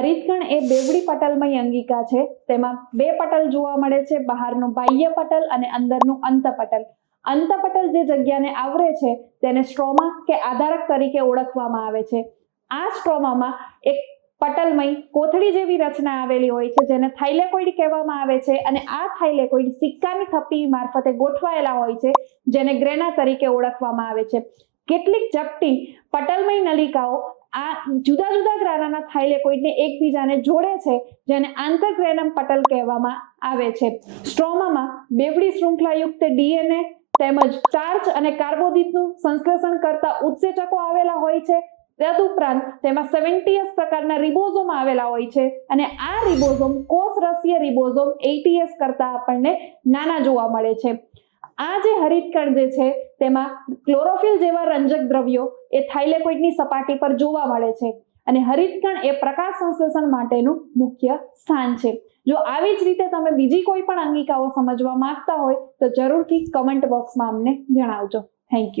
હરિતકણ એ બેવડી પટલમય અંગિકા છે. તેમાં બે પટલ જોવા મળે છે. બહારનું બાહ્ય પટલ અને અંદરનું અંતપટલ અંતપટલ જે જગ્યાને આવરે છે તેને સ્ટ્રોમા કે આધારક તરીકે ઓળખવામાં આવે છે. આ સ્ટ્રોમામાં એક પટલમય કોથળી જેવી રચના આવેલી હોય છે જેને થાઇલેકોઇડ કહેવામાં આવે છે અને આ થાઇલેકોઇડ સિક્કાની થપ્પી મારફતે ગોઠવાયેલા હોય છે જેને ગ્રેના તરીકે ઓળખવામાં આવે છે. કેટલીક ઝપટી પટલમય નલિકાઓ આ જુદા જુદા ગ્રાનાના થાઇલેકોઇડને એકબીજાને જોડે છે, જેને આંતરગ્રેનમ પટલ કહેવામાં આવે છે. સ્ટ્રોમામાં બેવડી શૃંખલાયુક્ત ડીએનએ તેમજ સ્ટાર્ચ અને કાર્બોદિતનું સંશ્લેષણ કરતા ઉત્સેચકો આવેલા હોય છે. તદુપરાંત તેમાં સેવન્ટીએસ પ્રકારના રિબોઝોમ આવેલા હોય છે અને આ રિબોઝોમ કોષરસીય રિબોઝોમ એટીએસ કરતા આપણને નાના જોવા મળે છે. આ જે હરિતકણ જે છે, તેમાં ક્લોરોફિલ જેવા રંજક દ્રવ્યો એ થાઇલેકોઇડની સપાટી પર જોવા મળે છે. અને હરિતકણ એ પ્રકાશ સંશ્લેષણ માટેનું મુખ્ય સ્થાન છે. જો આવી જ રીતે તમે બીજી કોઈ પણ અંગિકાઓ સમજવા માંગતા હોય, તો જરૂરથી કમેન્ટ બોક્સમાં અમને જણાવજો. Thank you